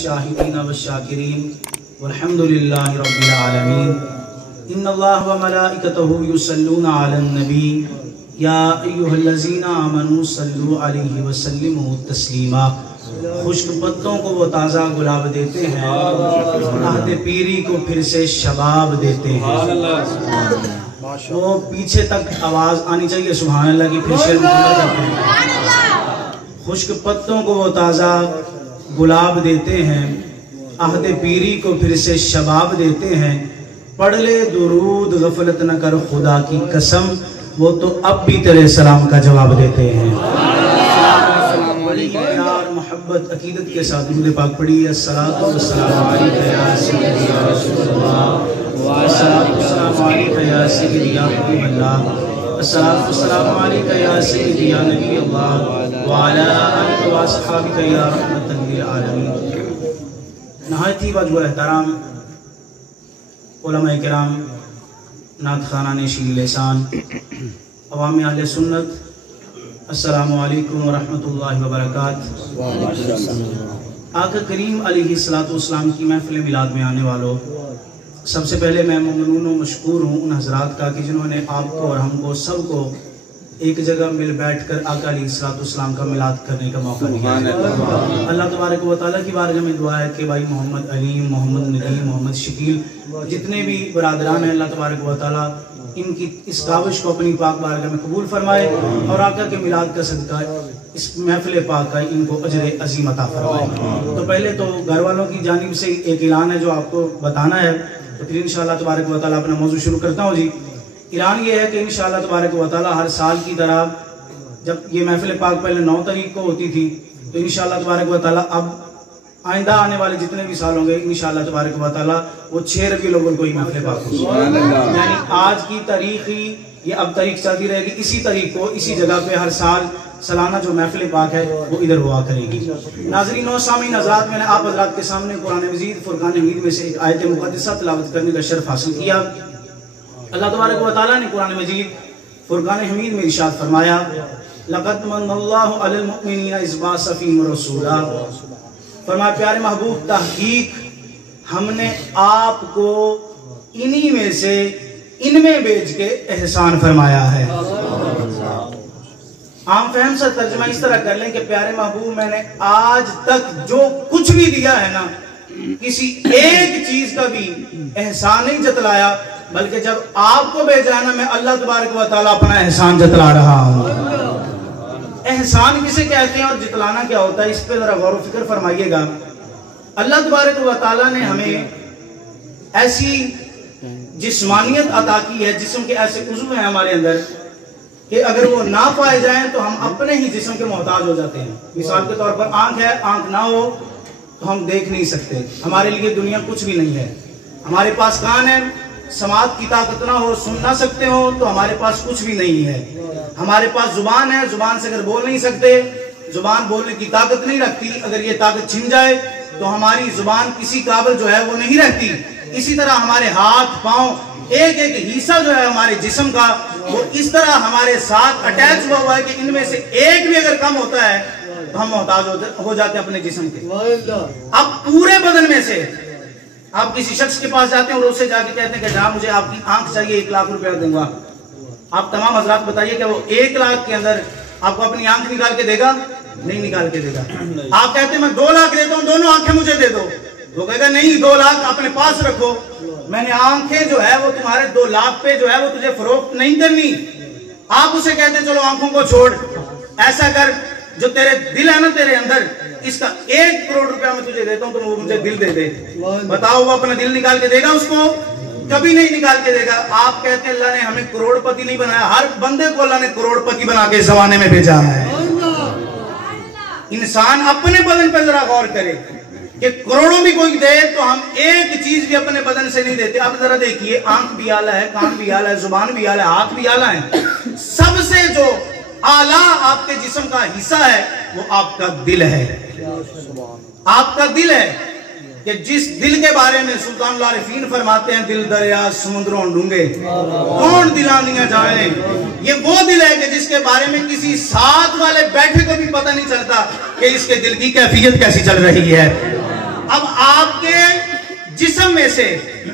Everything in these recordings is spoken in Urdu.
الشاهدين والشاكرين والحمد لله رب العالمين إن الله وملائكته يصلون على النبي يا أيها الذين آمنوا صلوا عليه وسلموا تسلیما. خشک پتوں کو وہ تازہ گلاب دیتے ہیں، عہد پیری کو پھر سے شباب دیتے ہیں. وہ پیچھے تک آواز آنی چاہیے سبحان اللہ کی، پھر شعر مکمل کرتے ہیں. خشک پتوں کو وہ تازہ گلاب دیتے ہیں، عہد پیری کو پھر سے شباب دیتے ہیں. پڑھ لے درود غفلت نہ کر خدا کی قسم، وہ تو اب بھی تیرے سلام کا جواب دیتے ہیں. بڑی پیار محبت عقیدت کے ساتھ درود پاک پڑھی. الصلاۃ والسلام علیک یا سیدی یا رسول اللہ، الصلاۃ والسلام علیک یا سیدی یا حبیب اللہ، الصلاۃ والسلام علیک یا سیدی یا نبی اللہ وعلی آلک و اصحابک یا رحمۃ للعالمین. نہایت ہی واجب احترام علماء کرام، نعت خوانان شیریں لسان، عوام اہل سنت، السلام علیکم ورحمۃ اللہ وبرکاتہ. آقا کریم علیہ السلام کی محفل میلاد میں آنے والوں، سب سے پہلے میں ممنون و مشکور ہوں ان حضرات کا کہ جنہوں نے آپ کو اور ہم کو سب کو ایک جگہ مل بیٹھ کر آقا علیہ السلام کا میلاد کرنے کا موقع دیا. اللہ تبارک و تعالیٰ کی بارگاہ میں دعا ہے کہ بھائی محمد علیم، محمد ندیم، محمد شکیل، جتنے بھی برادران ہیں، اللہ تبارک و تعالیٰ ان کی اس کاوش کو اپنی پاک بارگاہ میں قبول فرمائے اور آقا کے میلاد کا صدقہ اس محفل پاک کا ان کو اجر عظیم عطا فرمائے. تو پہلے تو گھر والوں کی جانب سے ایک اعلان ہے جو آپ کو بتانا ہے، تو پھر انشاءاللہ تبارک و تعالیٰ اپنا موضوع شروع کرتا ہوں. جی، اعلان یہ ہے کہ انشاءاللہ تبارک و تعالیٰ ہر سال کی طرح جب یہ محفل پاک پہلے 9 تاریخ کو ہوتی تھی، تو انشاءاللہ تبارک و تعالیٰ اب آئندہ آنے والے جتنے بھی سال ہوں گے انشاءاللہ تبارک و تعالیٰ وہ 6 ربیع الاول کو ہی محفل پاک ہوگی. یعنی آج کی تاریخ ہی یہ اب تاریخ چلتی رہے گی، اسی تاریخ کو اسی جگہ پہ ہر سال سالانہ جو محفل پاک ہے وہ ادھر ہوا کرے گی. ناظرین و سامعین حضرات، میں نے آپ حضرات کے سامنے قرآن مجید فرقان حمید میں سے ایک آیت مقدسہ تلاوت کرنے کا شرف حاصل کیا. اللہ تبارک و تعالیٰ نے قرآن مجید فرقان حمید میں ارشاد فرمایا، لَقَدْ مَنَّ اللَّهُ عَلَى الْمُؤْمِنِينَ إِذْ بَعَثَ فِيهِمْ رَسُولًا. فرمایا پیارے محبوب، تحقیق ہم نے آپ کو انہی میں سے ان میں بھیج کے احسان فرمایا ہے. عام فہم سے ترجمہ اس طرح کر لیں کہ پیارے محبوب، میں نے آج تک جو کچھ بھی دیا ہے نا، کسی ایک چیز کا بھی احسان نہیں جتلایا، بلکہ جب آپ کو بھیجا ہے نا، میں اللہ تبارک و تعالیٰ اپنا احسان جتلا رہا ہوں. احسان کسے کہتے ہیں اور جتلانا کیا ہوتا ہے، اس پہ ذرا غور و فکر فرمائیے گا. اللہ تبارک و تعالیٰ نے ہمیں ایسی جسمانیت عطا کی ہے، جسم کے ایسے عضو ہیں ہمارے اندر کہ اگر وہ نہ پائے جائیں تو ہم اپنے ہی جسم کے محتاج ہو جاتے ہیں. مثال کے طور پر آنکھ ہے، آنکھ نہ ہو تو ہم دیکھ نہیں سکتے، ہمارے لیے دنیا کچھ بھی نہیں ہے. ہمارے پاس کان ہے، سماعت کی طاقت نہ ہو، سن نہ سکتے ہو تو ہمارے پاس کچھ بھی نہیں ہے. ہمارے پاس زبان ہے، زبان سے اگر بول نہیں سکتے، زبان بولنے کی طاقت نہیں رکھتی، اگر یہ طاقت چھن جائے تو ہماری زبان کسی قابل جو ہے وہ نہیں رہتی. اسی طرح ہمارے ہاتھ پاؤں، ایک ایک حصہ جو ہے ہمارے جسم کا، وہ اس طرح ہمارے ساتھ اٹیچ ہوا ہے کہ ان میں سے ایک بھی اگر کم ہوتا ہے تو ہم محتاج ہو جاتے ہیں اپنے جسم کے. اب پورے بدن میں سے آپ کسی شخص کے پاس جاتے ہیں اور اس سے جا کے کہتے ہیں کہ جہاں مجھے آپ کی آنکھ چاہیے، 1 لاکھ روپیہ دوں گا. آپ تمام حضرات بتائیے کہ وہ 1 لاکھ کے اندر آپ کو اپنی آنکھ نکال کے دے گا؟ نہیں نکال کے دے گا. آپ کہتے ہیں میں 2 لاکھ دیتا ہوں، دونوں آنکھیں مجھے دے دو. وہ کہے گا نہیں، 2 لاکھ اپنے پاس رکھو، میں نے آنکھیں جو ہے وہ تمہارے 2 لاکھ پہ جو ہے وہ تجھے فروخت نہیں کرنی. آپ اسے کہتے ہیں چلو آنکھوں کو چھوڑ، ایسا کر جو تیرے دل ہے نا تیرے اندر، اس کا 1 کروڑ روپیہ میں تجھے دیتا ہوں، تو وہ مجھے دل دے دے. بتاؤ وہ اپنا دل نکال کے دے گا اس کو؟ کبھی نہیں نکال کے دے گا. آپ کہتے ہیں اللہ نے ہمیں کروڑ پتی نہیں بنایا، ہر بندے کو اللہ نے کروڑ پتی بنا کے زمانے میں بھیجا ہے. انسان اپنے بدن پہ ذرا غور کرے کہ کروڑوں بھی کوئی دے تو ہم ایک چیز بھی اپنے بدن سے نہیں دیتے. اب ذرا دیکھیے، آنکھ بھی آلہ ہے، کان بھی آلہ ہے، زبان بھی آلہ ہے، ہاتھ بھی آلہ ہے. سب سے جو آلہ آپ کے جسم کا حصہ ہے وہ آپ کا دل ہے. آپ کا دل ہے کہ جس دل کے بارے میں سلطان العارفین فرماتے ہیں، دل دریا سمندروں ڈونگے کون دلانیاں جائیں. یہ وہ دل ہے کہ جس کے بارے میں کسی ساتھ والے بیٹھے کو بھی پتہ نہیں چلتا کہ اس کے دل کی کیفیت کیسی چل رہی ہے. اب آپ کے جسم میں سے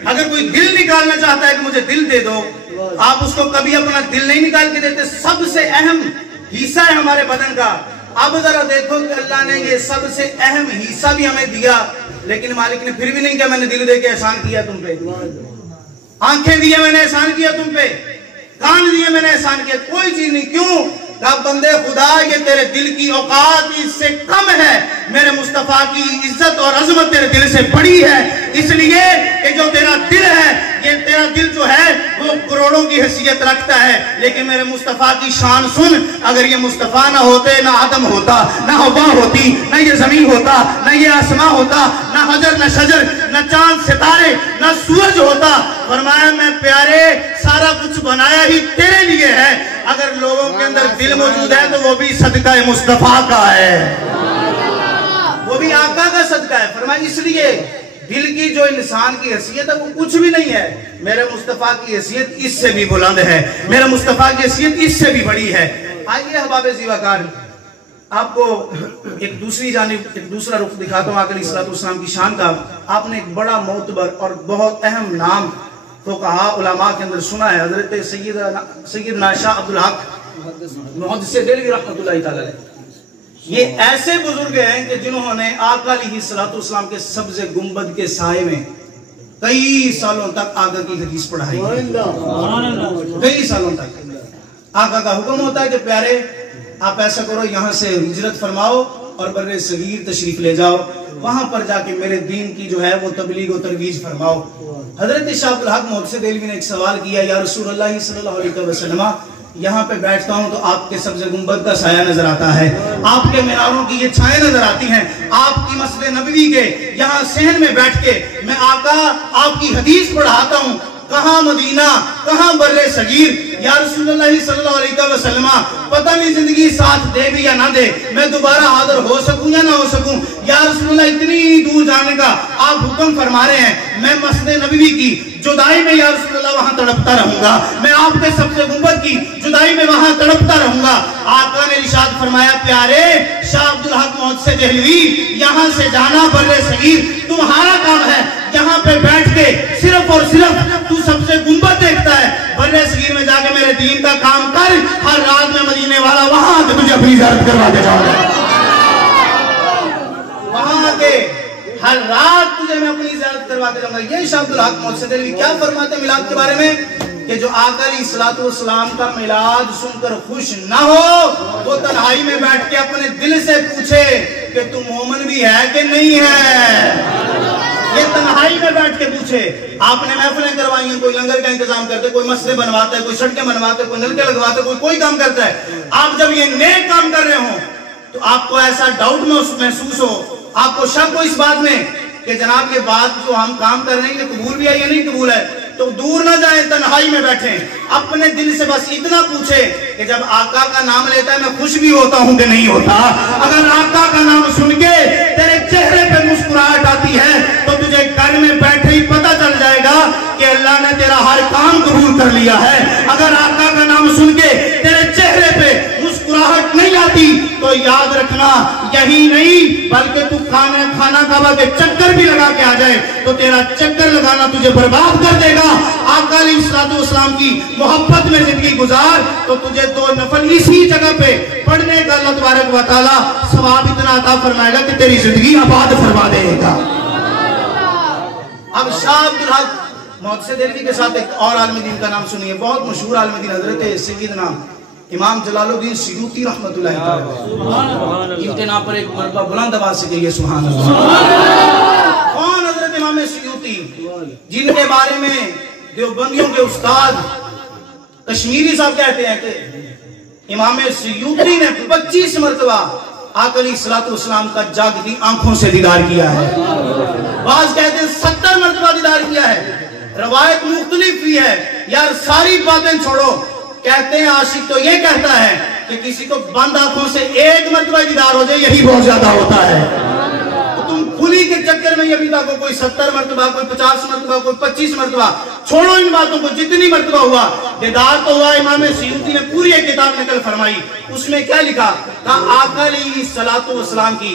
اگر کوئی دل نکالنا چاہتا ہے کہ مجھے دل دے دو، آپ اس کو کبھی اپنا دل نہیں نکال کے دیتے. سب سے اہم حصہ ہے ہمارے بدن کا. اب ذرا دیکھو کہ اللہ نے یہ سب سے اہم حصہ بھی ہمیں دیا، لیکن مالک نے پھر بھی نہیں کہا میں نے دل دے کے احسان کیا تم پہ، آنکھیں دیے میں نے احسان کیا تم پہ، کان دیے میں نے احسان کیا. کوئی چیز نہیں. کیوں؟ کہ بندے خدا یہ تیرے دل کی اوقات اس سے کم ہے، میرے مصطفیٰ کی عزت اور عظمت تیرے دل سے بڑی ہے. اس لیے کہ جو تیرا دل ہے، یہ تیرا دل جو ہے وہ کروڑوں کی حیثیت رکھتا ہے، لیکن میرے مصطفیٰ کی شان سن. اگر یہ مصطفیٰ نہ ہوتے، نہ آدم ہوتا، نہ حوا ہوتی، نہ یہ زمین ہوتا، نہ یہ آسمان ہوتا، نہ حجر نہ شجر، نہ چاند ستارے، نہ سورج ہوتا. فرمایا میں پیارے سارا کچھ بنایا ہی تیرے لیے ہے. اگر لوگوں کے اندر دل موجود ہے تو وہ بھی صدقہ مصطفیٰ کا ہے، وہ بھی آقا کا صدقہ ہے. فرمایا اس لیے دل کی جو انسان کی حیثیت ہے وہ کچھ بھی نہیں ہے، میرے مصطفیٰ کی حیثیت اس سے بھی بلند ہے، میرے مصطفیٰ کی حیثیت اس سے بھی بڑی ہے. آئیے احباب زیباکار، آپ کو ایک دوسری جانب ایک دوسرا رخ دکھاتا ہوں آقا علیہ الصلوۃ والسلام کی شان کا. آپ نے ایک بڑا معتبر اور بہت اہم نام فقہاء علماء کے اندر سنا ہے، حضرت سیدنا شاہ عبدالحق محدث دہلوی رحمۃ اللہ تعالی علیہ. یہ ایسے بزرگ ہیں کہ جنہوں نے آقا علیہ الصلوۃ والسلام کے سبز گنبد کے سائے میں کئی سالوں تک آقا کی حدیث پڑھائی، کئی سالوں تک. آقا کا حکم ہوتا ہے کہ پیارے آپ ایسا کرو، یہاں سے ہجرت فرماؤ اور بر صغیر تشریف لے جاؤ، وہاں پر جا کے میرے دین کی جو ہے وہ تبلیغ و ترویج فرماؤ. حضرت شاہ عبدالحق محدث دہلوی نے ایک سوال کیا، یا رسول اللہ صلی اللہ علیہ وسلم یہاں پہ بیٹھتا ہوں تو آپ کے سبز گنبد کا سایہ نظر آتا ہے، آپ کے میناروں کی یہ چھائیں نظر آتی ہیں، آپ کی مسجد نبوی کے یہاں صحن میں بیٹھ کے میں آقا آپ کی حدیث پڑھاتا ہوں، کہاں مدینہ کہاں بر صغیر. یا رسول اللہ صلی اللہ علیہ وسلم پتہ نہیں زندگی ساتھ دے بھی یا نہ دے، میں دوبارہ حاضر ہو سکوں یا نہ ہو سکوں. یا رسول اللہ اتنی دور جانے کا آپ حکم فرما رہے ہیں، میں مسجد نبوی کی جدائی میں یا رسول اللہ وہاں تڑپتا رہوں گا، میں آپ کے سبز گنبد کی جدائی میں وہاں تڑپتا رہوں گا. آقا نے ارشاد فرمایا پیارے شاہ عبدالحق محدث دہلوی یہاں سے جانا بر صغیر تمہارا کام ہے، یہاں پہ بیٹھ کے صرف اور صرف تو سبز گنبد دیکھتا ہے، بر صغیر میں جا کے میرے دین کا کام کر. ہر رات میں مدینے والا وہاں کے تجھے اپنی زیارت کروا کے جاؤں گا، وہاں کے ہر رات تجھے میں اپنی زیارت کروا کے جاؤں گا. یہ شاہ عبدالحق محدث دہلوی کیا فرماتے ہیں میلاد کے بارے میں کہ جو آقا علیہ الصلوۃ والسلام کا میلاد سن کر خوش نہ ہو وہ تنہائی میں بیٹھ کے اپنے دل سے پوچھے کہ تو مومن بھی ہے کہ نہیں ہے. یہ تنہائی میں بیٹھ کے پوچھے. آپ نے محفلیں کروائی ہیں، کوئی لنگر کا انتظام کرتے، کوئی مسجد بنواتا ہے، کوئی سڑکیں بنواتا ہے، کوئی نلکے لگواتا ہے، کوئی کام کرتا ہے. آپ جب یہ نیک کام کر رہے ہوں تو آپ کو ایسا ڈاؤٹ محسوس ہو، آپ کو شک ہو اس بات میں کہ جناب یہ بات جو ہم کام کر رہے ہیں یہ قبول بھی ہے یا نہیں قبول ہے، تو دور نہ جائیں، تنہائی میں بیٹھیں، اپنے دل سے بس اتنا پوچھے کہ جب آقا کا نام لیتا ہے میں خوش بھی ہوتا ہوں کہ نہیں ہوتا. اگر آقا کا نام سن کے تیرے چہرے پہ مسکراہٹ آتی ہے تو تجھے گھر میں بیٹھے ہی پتہ چل جائے گا کہ اللہ نے تیرا ہر کام قبول کر لیا ہے. اگر آقا کا نام سن کے تیرے چہرے پہ مسکراہٹ نہیں آتی تو یاد رکھنا یہی نہیں بلکہ تو کھانا کعبہ کے چکر بھی لگا کے آ جائے تو تیرا چکر لگانا تجھے برباد کر دے گا. آقا علیہ الصلوۃ والسلام کی محبت میں زندگی گزار تو تجھے 2 نفل اسی جگہ پہ پڑھنے کا اللہ تبارک و تعالی ثواب اتنا عطا فرمائے گا کہ تیری زندگی آباد فرما دے گا. اب شاہ عبدالحق محدث دہلوی کے ساتھ ایک اور عالم دین کا نام سنیے، بہت مشہور عالم دین حضرت سیدنا امام جلال الدین سیوطی رحمۃ اللہ تعالی. ان کے نام پر ایک مرتبہ بلند آواز سے کہیے سبحان اللہ. کون حضرت امام سیوطی، جن کے بارے میں دیوبندیوں کے استاد کشمیری صاحب کہتے ہیں کہ امام سیوطی نے 25 مرتبہ آقا علیہ الصلوۃ والسلام کا جاگتی آنکھوں سے دیدار کیا ہے. بعض کہتے ہیں 70 مرتبہ دیدار کیا ہے. روایت مختلف بھی ہے. یار ساری باتیں چھوڑو، کہتے ہیں عاشق تو یہ کہتا ہے کہ کسی کو بند آنکھوں سے 1 مرتبہ دیدار ہو جائے یہی بہت زیادہ ہوتا ہے. تم کھلی کے چکر میں ابھی تک کوئی 70 مرتبہ، کوئی 50 مرتبہ، کوئی 25 مرتبہ، چھوڑو ان باتوں کو. جتنی مرتبہ ہوا دیدار تو ہوا. امام سیوطی نے پوری ایک کتاب نقل فرمائی، اس میں کیا لکھا؟ کہا آقا علیہ الصلوۃ والسلام کی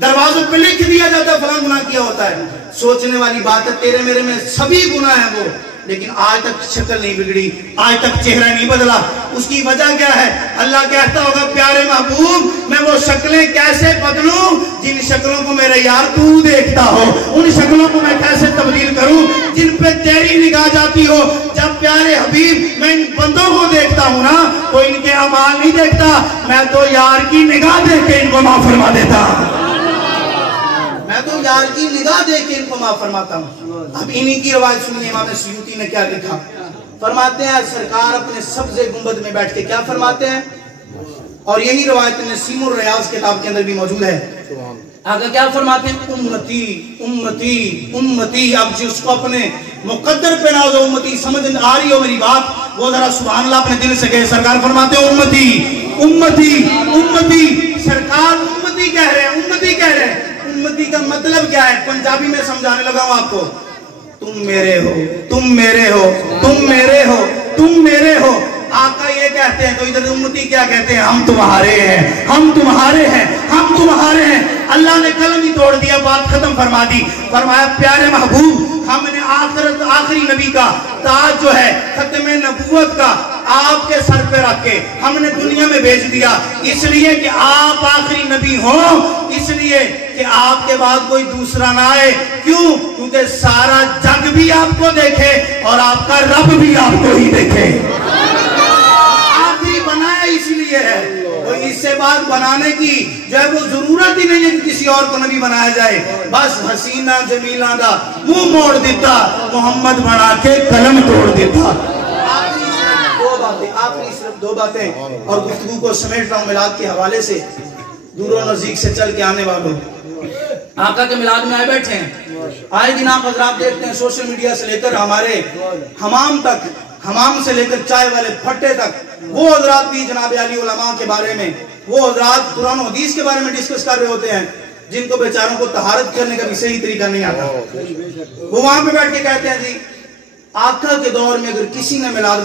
دروازوں پہ لکھ دیا جاتا ہے فلاں گناہ کیا ہوتا ہے. سوچنے والی بات ہے تیرے میرے میں سبھی گناہ ہیں وہ, لیکن آج تک شکل نہیں بگڑی, آج تک چہرہ نہیں بدلا. اس کی وجہ کیا ہے؟ اللہ کہتا ہوگا پیارے محبوب میں وہ شکلیں کیسے بدلوں جن شکلوں کو میرے یار تو دیکھتا ہو, ان شکلوں کو میں کیسے تبدیل کروں جن پہ تیری نگاہ جاتی ہو. جب پیارے حبیب میں ان بندوں کو دیکھتا ہوں نا تو ان کے اعمال نہیں دیکھتا, میں تو یار کی نگاہ دیکھ کے ان کو معاف فرما دیتا ہوں, میں تو یار کی نگاہ دیکھ کے ان کو معاف فرماتا ہوں. اب انہی کی روایت سنیے امام سیوطی نے کیا لکھا. فرماتے ہیں سرکار اپنے سبز گنبد میں بیٹھ کے کیا فرماتے ہیں, اور یہی روایت نسیم الریاض کتاب کے اندر بھی موجود ہے. آگے کیا فرماتے ہیں؟ امتی امتی امتی. اب جس کو اپنے مقدر پہ ناز امتی سمجھ آ رہی ہو میری بات, وہ ذرا سبحان اللہ اپنے دل سے کہے. سرکار فرماتے ہیں امتی امتی امتی. سرکار امتی کہہ رہے ہیں, امتی کہہ رہے ہیں. امتی کا مطلب کیا ہے؟ پنجابی میں سمجھانے لگا ہوں آپ کو. تم میرے ہو, تم میرے ہو, تم میرے ہو, تم میرے ہو. آقا یہ کہتے ہیں تو ادھر امتی کیا کہتے ہیں؟ ہم تمہارے ہیں, ہم تمہارے ہیں, ہم تمہارے ہیں. اللہ نے قلم ہی توڑ دیا, بات ختم فرما دی. فرمایا پیارے محبوب ہم نے آخری نبی کا تاج جو ہے ختم نبوت کا آپ کے سر پہ رکھ کے ہم نے دنیا میں بھیج دیا, اس لیے کہ آپ آخری نبی ہوں, اس لیے کہ آپ کے بعد کوئی دوسرا نہ آئے. کیوں؟ کیونکہ سارا جگ بھی آپ کو دیکھے اور آپ کا رب بھی آپ کو ہی دیکھے. آخری بنایا اس لیے ہے, کوئی اس سے بات بنانے کی جو ہے وہ ضرورت ہی نہیں ہے کہ کسی اور کو نبی بنایا جائے. بس حسینہ جمیلہ دا منہ موڑ دیتا, محمد بنا کے قلم توڑ دیتا. آخری صرف دو باتیں اور گفتگو کو سمیٹ رہا ہوں میلاد کے حوالے سے. دور و نزدیک سے چل کے آنے والوں, آقا کے میلاد میں آئے بیٹھے ہیں. آئے دن آپ حضرات دیکھتے ہیں سوشل میڈیا سے لے کر ہمارے حمام تک, حمام سے لے کر چائے والے پھٹے تک, وہ حضرات بھی جناب علی علماء کے بارے میں, وہ حضرات قرآن و حدیث کے بارے میں ڈسکس کر رہے ہوتے ہیں جن کو بیچاروں کو طہارت کرنے کا بھی صحیح طریقہ نہیں آتا. وہ وہاں پہ بیٹھ کے کہتے ہیں جی آقا کے دور میں اگر کسی نے میلاد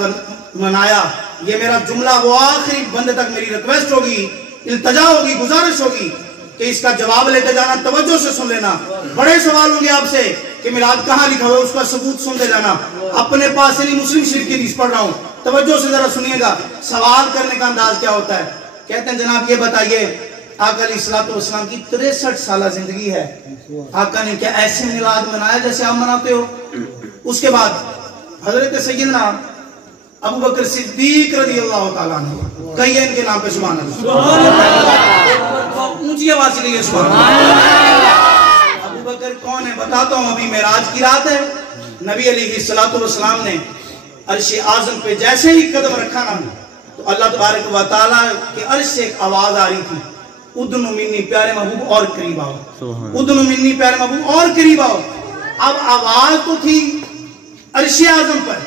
منایا, یہ میرا جملہ وہ آخری بندے تک میری ریکویسٹ ہوگی, التجا ہوگی, گزارش ہوگی کہ اس کا جواب لے کے جانا, توجہ سے سن لینا. بڑے سوال ہوں گے آپ سے کہ میلاد کہاں لکھا ہوا ہے, اس کا ثبوت سن دے جانا. اپنے پاس سے نہیں, مسلم شریف کی حدیث پڑھ رہا ہوں, توجہ سے ذرا سنیے گا. سوال کرنے کا انداز کیا ہوتا ہے؟ کہتے ہیں جناب یہ بتائیے آقا علیہ الصلوۃ والسلام کی 63 سالہ زندگی ہے, آقا نے کیا ایسے میلاد منایا جیسے آپ مناتے ہو؟ اس کے بعد حضرت سیدنا ابو بکر صدیق رضی اللہ تعالیٰ عنہ, کہیے ان کے نام پہ سبحان اللہ, اونچی آواز سے کہیے سبحان اللہ. ابو بکر کون ہے بتاتا ہوں. ابھی معراج کی رات ہے, نبی علیہ الصلوۃ والسلام نے عرش اعظم پہ جیسے ہی قدم رکھا نا تو اللہ تبارک و تعالیٰ کے عرش سے ایک آواز آ رہی تھی, ادنو منی پیارے محبوب اور قریب آؤ, ادنو منی پیارے محبوب اور قریب آؤ. اب آواز تو تھی عرش اعظم پر,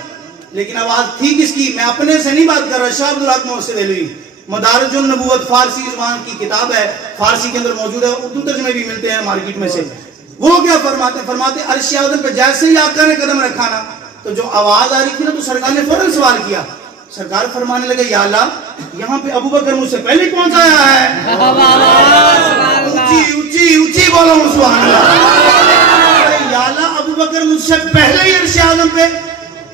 لیکن آواز تھی کس کی؟ میں اپنے سے نہیں بات کر رہا. شاہ عبدالحق محسن دہلوی مدارج النبوت فارسی زبان کی کتاب ہے, فارسی کے اندر موجود ہے, اردو ترجمے بھی ملتے ہیں مارکیٹ میں سے. وہ کیا فرماتے ہیں؟ فرماتے ہیں عرش اعظم پہ جیسے ہی آقا نے قدم رکھا نا تو جو آواز آ رہی تھی نا تو سرکار نے فوراً سوال کیا. سرکار فرمانے لگے یا اللہ یہاں پہ ابو بکر مجھ سے پہلے پہنچ آیا ہے. اونچی اونچی اونچی بولو سبحان اللہ. یا اللہ ابو بکر مجھ سے پہلے ہی عرش اعظم پہ,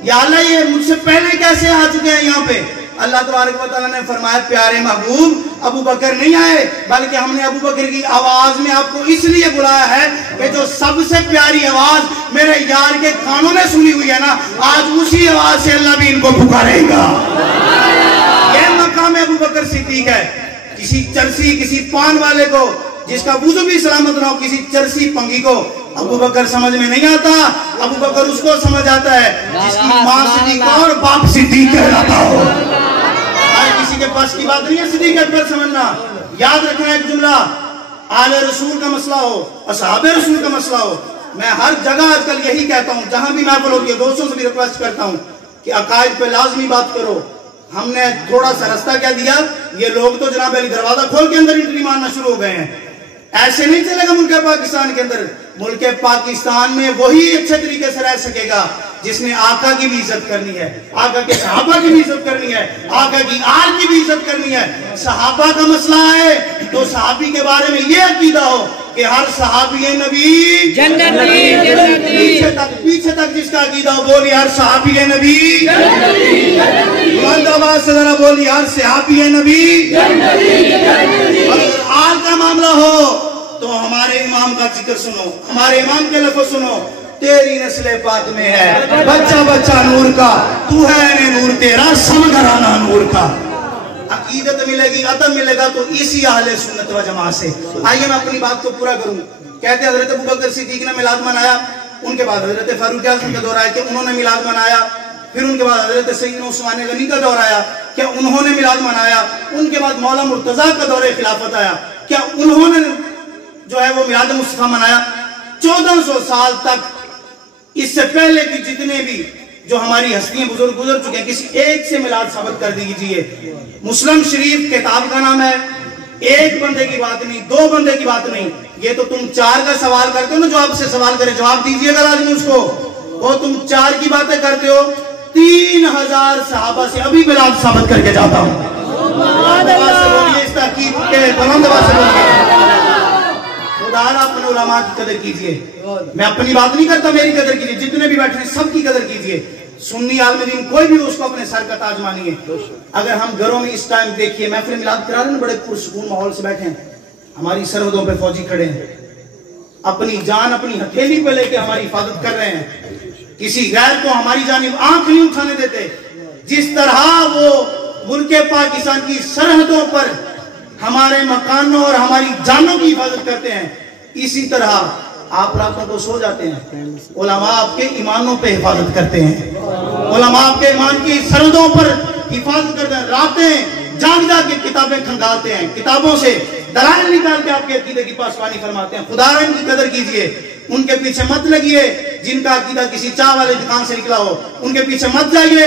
یا اللہ یہ مجھ سے پہلے کیسے آ چکے ہیں یہاں پہ؟ اللہ تبارک و تعالیٰ نے فرمایا پیارے محبوب ابو بکر نہیں آئے, بلکہ ہم نے ابو بکر کی آواز میں آپ کو اس لیے بلایا ہے کہ جو سب سے پیاری آواز میرے یار کے کانوں نے سنی ہوئی ہے نا, آج اسی آواز سے اللہ بھی ان کو پکارے گا. یہ مقام ابو بکر صدیق ہے. کسی چرسی, کسی پان والے کو جس کا وضو بھی سلامت نہ ہو, کسی چرسی پنگی کو ابو بکر سمجھ میں نہیں آتا. ابو بکر اس کو سمجھ آتا ہے جس کی ماں صدیقہ اور باپ صدیق کہلاتا ہو. کسی کے پاس کی بات نہیں ہے صدیق اکبر سمجھنا. یاد رکھنا ایک جملہ, آل رسول کا مسئلہ ہو, اصحاب رسول کا مسئلہ ہو, میں ہر جگہ آج کل یہی کہتا ہوں, جہاں بھی محفل ہوتی ہے دوستوں سے بھی ریکویسٹ کرتا ہوں کہ عقائد پہ لازمی بات کرو. ہم نے تھوڑا سا رستہ کیا دیا, یہ لوگ تو جناب علی دروازہ کھول کے اندر انٹری مارنا شروع ہو گئے ہیں. ایسے نہیں چلے گا ملک پاکستان کے اندر. ملک پاکستان میں وہی اچھے طریقے سے رہ سکے گا جس نے آقا کی بھی عزت کرنی ہے, آقا کے صحابہ کی بھی عزت کرنی ہے, آقا کی آل کی بھی عزت کرنی ہے. صحابہ کا مسئلہ ہے تو صحابی کے بارے میں یہ عقیدہ ہو کہ ہر صحابی نبی جنتی، پیچھے تک جس کا عقیدہ بولی ہر صحابی نبی جنتی، بلند آواز سے ذرا بولی ہر صحابی نبی جنتی۔ اور اگر آج کا معاملہ ہو تو ہمارے امام کا ذکر سنو، ہمارے امام کے لفظ سنو، تیری نسل پاک میں ہے بچہ بچہ نور کا، تو ہے نور تیرا سمگرانا نور کا۔ عقیدت ملے گی، ادب ملے گا تو اسی اہل سنت و جماعت سے۔ آئیے میں اپنی بات کو پورا کروں۔ کہتے ہیں حضرت ابوبکر صدیق نے میلاد منایا، ان کے بعد حضرت فاروق اعظم کا دور آیا کہ انہوں نے میلاد منایا، پھر ان کے بعد حضرت سیدنا عثمان غنی کا دور آیا کہ انہوں نے میلاد منایا، ان کے بعد مولا مرتضیٰ کا دور خلافت آیا کیا انہوں نے جو ہے وہ میلاد مصطفیٰ منایا۔ 1400 سال تک اس سے پہلے کی جتنے بھی جو ہماری ہستیاں بزرگ گزر چکے ہیں، کسی ایک سے میلاد ثابت کر دیجئے۔ مسلم شریف کتاب کا نام ہے، ایک بندے کی بات نہیں، دو بندے کی بات نہیں، یہ تو تم 4 کا سوال کرتے ہو نا، جو آپ سے سوال کرے جواب دیجئے گا آدمی اس کو، وہ تم 4 کی باتیں کرتے ہو، 3000 صحابہ سے ابھی میلاد ثابت کر کے جاتا ہوں۔ بلند آواز سے بولیے اس تحقیق کے، بلند آواز سے بولیے۔ خدا اپنے علماء کی قدر کیجئے، میں اپنی بات نہیں کرتا، میری قدر کیجئے، جتنے بھی بیٹھے ہیں سب کی قدر کیجئے۔ سنی عالم دین کوئی بھی اس کو اپنے سر کا تاج مانیے۔ اگر ہم گھروں میں اس ٹائم دیکھیے محفل میلاد کرا رہے ہیں، بڑے پرسکون ماحول سے بیٹھے ہیں، ہماری سرحدوں پہ فوجی کھڑے ہیں، اپنی جان اپنی ہتھیلی پہ لے کے ہماری حفاظت کر رہے ہیں، کسی غیر کو ہماری جانب آنکھ نہیں اٹھانے دیتے۔ جس طرح وہ ملک پاکستان کی سرحدوں پر ہمارے مکانوں اور ہماری جانوں کی حفاظت کرتے ہیں، اسی طرح آپ راتوں کو سو جاتے ہیں، علماء آپ کے ایمانوں پہ حفاظت کرتے ہیں، علماء آپ کے ایمان کی سرحدوں پر حفاظت کرتے ہیں، راتیں جاگ جا کے کتابیں کھنگالتے ہیں، کتابوں سے دلائل نکال کے آپ کے عقیدے کی پاسبانی فرماتے ہیں۔ خدا ان کی قدر کیجئے، ان کے پیچھے مت لگیے جن کا عقیدہ کسی چاہ والے دکان سے نکلا ہو، ان کے پیچھے مت جائیے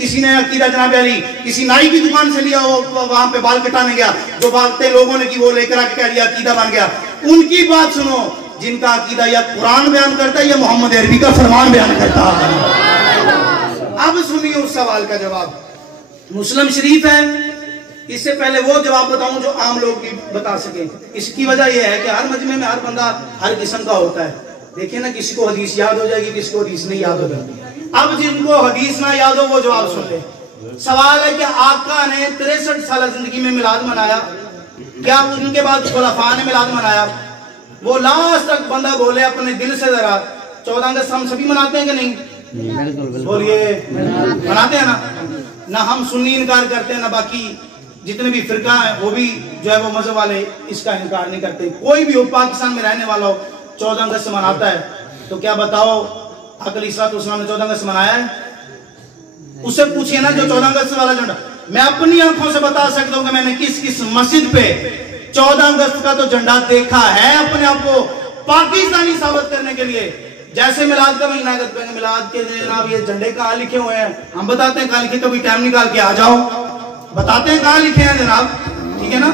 کسی نے عقیدہ جناب علی کسی نائی کی دکان سے لیا ہو، وہاں پہ بال کٹانے گیا، جو باتیں لوگوں نے کی وہ لے کر آ کے کہہ دیا عقیدہ بن گیا۔ ان کی بات سنو جن کا عقیدہ یا قرآن بیان کرتا ہے یا محمد عربی کا فرمان بیان کرتا ہے۔ اب سنیے اس سوال کا جواب، مسلم شریف ہے، اس سے پہلے وہ جواب بتاؤں جو عام لوگ بھی بتا سکیں۔ اس کی وجہ یہ ہے کہ ہر مجمع میں ہر بندہ ہر قسم کا ہوتا ہے، دیکھیں نا کسی کو حدیث یاد ہو جائے گی، کسی کو حدیث نہیں یاد ہو جائے گی۔ اب جن کو حدیث نہ یاد ہو وہ جواب سن لے۔ سوال ہے کہ آقا نے 63 سالہ زندگی میں میلاد منایا، کیا ان کے بعد خلفاء نے میلاد منایا؟ وہ لاسٹ تک بندہ بولے اپنے دل سے ذرا، 14 اگست ہم سبھی مناتے ہیں کہ نہیں؟ بولیے مناتے ہیں نا؟ نہ ہم سنی انکار کرتے ہیں، نہ باقی جتنے بھی فرقہ ہیں وہ بھی جو ہے وہ مذہب والے اس کا انکار نہیں کرتے۔ کوئی بھی ہو پاکستان میں رہنے والا ہو 14 اگست سے مناتا ہے، تو کیا بتاؤ آقا علیہ الصلوۃ والسلام نے 14 اگست منایا ہے؟ اس سے پوچھئے نا جو 14 اگست والا جھنڈا، میں اپنی آنکھوں سے بتا سکتا ہوں کہ میں نے کس مسجد پہ 14 اگست کا تو جھنڈا دیکھا ہے، اپنے آپ کو پاکستانی ثابت کرنے کے لیے۔ جیسے میلاد کا مہینہ ہے، میلاد کے جناب یہ جھنڈے کہاں لکھے ہوئے ہیں، ہم بتاتے ہیں کہاں لکھے، کبھی ٹائم نکال کے آ جاؤ بتاتے ہیں کہاں لکھے ہیں جناب، ٹھیک ہے نا؟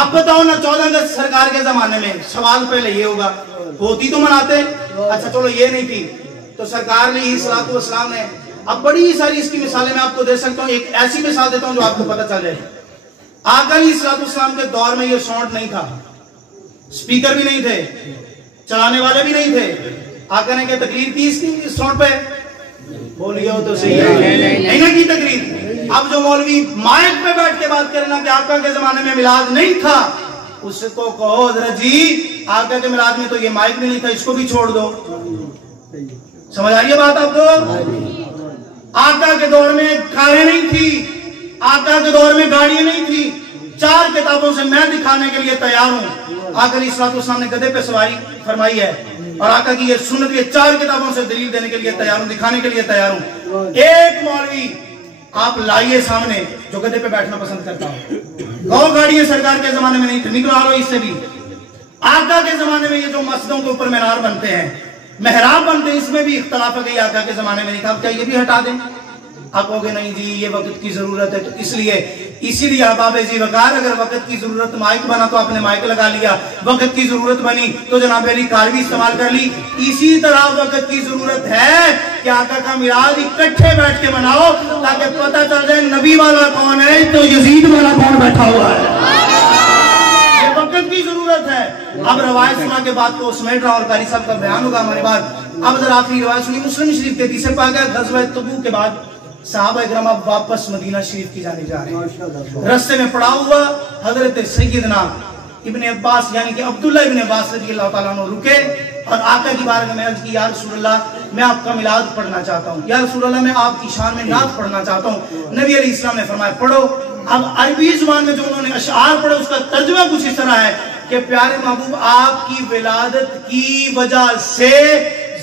اب بتاؤ نا 14 اگست سرکار کے زمانے میں، سوال پہلے یہ ہوگا ہوتی تو مناتے، اچھا چلو یہ نہیں تھی تو سرکار نے الصلوۃ والسلام نے، اب بڑی ساری اس کی مثالیں میں آپ کو دے سکتا ہوں، ایک ایسی مثال دیتا ہوں جو آپ کو پتہ چل جائے۔ آقا علیہ الصلوۃ والسلام کے دور میں یہ ساؤنڈ نہیں تھا، سپیکر بھی نہیں تھے، چلانے والے بھی نہیں تھے، آقا نے کیا تقریر کی اس کی ساؤنڈ پہ؟ بولیے ہو تو صحیح ہے، نہیں نہ کی تقریر۔ اب جو مولوی مائک پہ بیٹھ کے بات کرنا کہ آقا کے زمانے میں میلاد نہیں تھا، اس کو کہو حضرت جی آقا کے میلاد میں تو یہ مائک بھی نہیں تھا، اس کو بھی چھوڑ دو۔ سمجھ آئیے بات آپ کو؟ آقا کے دور میں کاریں نہیں تھی، آقا کے دور میں گاڑیاں نہیں تھی، 4 کتابوں سے میں دکھانے کے لیے تیار ہوں۔ آقا علیہ الصلوۃ والسلام نے گدھے پہ سواری فرمائی ہے، اور آقا کی یہ سنت یہ 4 کتابوں سے دلیل دینے کے لیے تیار ہوں، دکھانے کے لیے تیار ہوں۔ ایک مولوی آپ لائیے سامنے جو گدھے پہ بیٹھنا پسند کرتا ہوں، گو گاڑیاں سرکار کے زمانے میں نہیں تھی، نکلوا لو اس سے بھی۔ آقا کے زمانے میں یہ جو مسجدوں کے اوپر مینار بنتے ہیں، محراب بنتے ہیں، اس میں بھی اختلاف ہے کہ آقا کے زمانے میں نہیں تھا، اب کیا یہ بھی ہٹا دیں؟ آپ کہو گے نہیں جی یہ وقت کی ضرورت ہے، تو اسی لیے احباب ذی وقار اگر وقت کی ضرورت مائک بنا تو آپ نے مائک لگا لیا، وقت کی ضرورت بنی تو جناب علی کار بھی استعمال کر لی۔ اسی طرح وقت کی ضرورت ہے کہ آقا کا میلاد اکٹھے بیٹھ کے مناؤ تاکہ پتہ چل جائے نبی والا کون ہے تو یزید والا کون بیٹھا ہوا ہے۔ یہ وقت کی ضرورت ہے۔ اب روایت سنا کے بعد کو سمیٹ رہا اور قاری صاحب کا بیان ہوگا ہمارے بعد۔ اب ذرا آخری روایت سنی، مسلم شریف کے تیسرے پاک ہے، غزوہ تبوک کے بعد صحابہ اکرام اب واپس مدینہ شریف کی جانے جا رہے ہیں۔ رستے میں پڑا ہوا حضرت سیدنا ابن عباس یعنی کہ عبداللہ ابن عباس رضی اللہ تعالیٰ عنہ رکے اور آقا کی بارگاہ میں عرض کی، یا رسول اللہ میں آپ کا میلاد پڑھنا چاہتا ہوں، یا رسول اللہ میں آپ کی شان میں نعت پڑھنا چاہتا ہوں۔ نبی علیہ السلام نے فرمایا پڑھو۔ اب عربی زبان میں جو انہوں نے اشعار پڑھے اس کا ترجمہ کچھ اس طرح ہے کہ پیارے محبوب آپ کی ولادت کی وجہ سے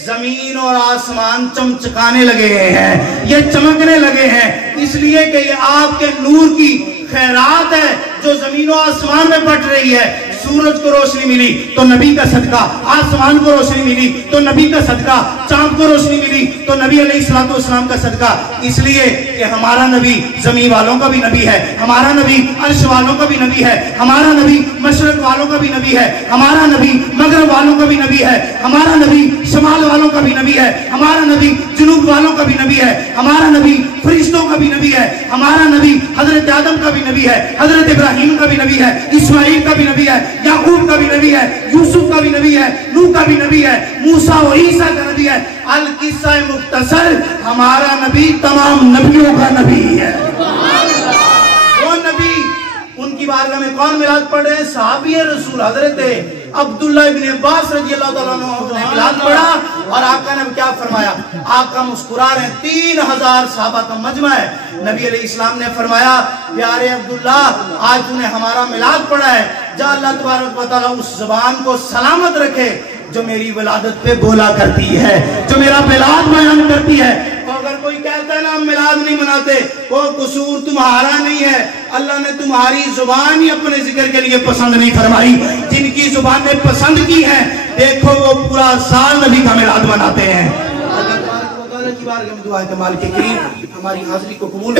زمین اور آسمان چمچکانے لگے ہیں، یہ چمکنے لگے ہیں، اس لیے کہ یہ آپ کے نور کی خیرات ہے جو زمین و آسمان میں بٹ رہی ہے۔ سورج کو روشنی ملی تو نبی کا صدقہ، آسمان کو روشنی ملی تو نبی کا صدقہ، چاند کو روشنی ملی تو نبی علیہ السلام کا صدقہ، اس لیے کہ ہمارا نبی زمین والوں کا بھی نبی ہے، ہمارا نبی عرش والوں کا بھی نبی ہے، ہمارا نبی مشرق والوں کا بھی نبی ہے، ہمارا نبی مغرب والوں کا بھی نبی ہے، ہمارا نبی شمال والوں کا بھی نبی ہے، ہمارا نبی جنوب والوں کا بھی نبی ہے، ہمارا نبی فرشتوں کا بھی نبی ہے، ہمارا نبی حضرت آدم کا بھی نبی ہے، حضرت ابراہیم کا بھی نبی ہے، اسماعیل کا بھی نبی ہے، یعقوب کا بھی نبی ہے، یوسف کا بھی نبی ہے، نوح کا بھی نبی ہے، موسیٰ و عیسیٰ کا نبی ہے۔ القصہ مختصر، ہمارا نبی تمام نبیوں کا نبی ہے۔ وہ نبی ان کی بارگاہ میں کون میلاد پڑھ رہے ہیں؟ صحابی رسول حضرت عبداللہ ابن عباس رضی اللہ تعالیٰ عنہ نے میلاد پڑھا اور آقا نے کیا فرمایا؟ آقا مسکرا رہے ہیں، 3000 صحابہ کا مجمع ہے۔ نبی علیہ السلام نے فرمایا پیارے عبداللہ آج تو نے ہمارا میلاد پڑھا ہے، جا اللہ تبارک و تعالیٰ اس زبان کو سلامت رکھے جو میری ولادت پہ بولا کرتی ہے، جو میرا میلاد بیان کرتی ہے۔ اور اگر کوئی کہتا ہے نا ہم میلاد نہیں مناتے، وہ قصور تمہارا نہیں ہے، اللہ نے تمہاری زبان ہی اپنے ذکر کے لیے پسند نہیں فرمائی۔ جن کی زبان نے پسند کی ہے دیکھو وہ پورا سال نبی کا میلاد مناتے ہیں۔ اللہ تبارک و تعالیٰ کی بارگاہ میں دعا ہے کہ مالک کریم ہماری حاضری کو قبول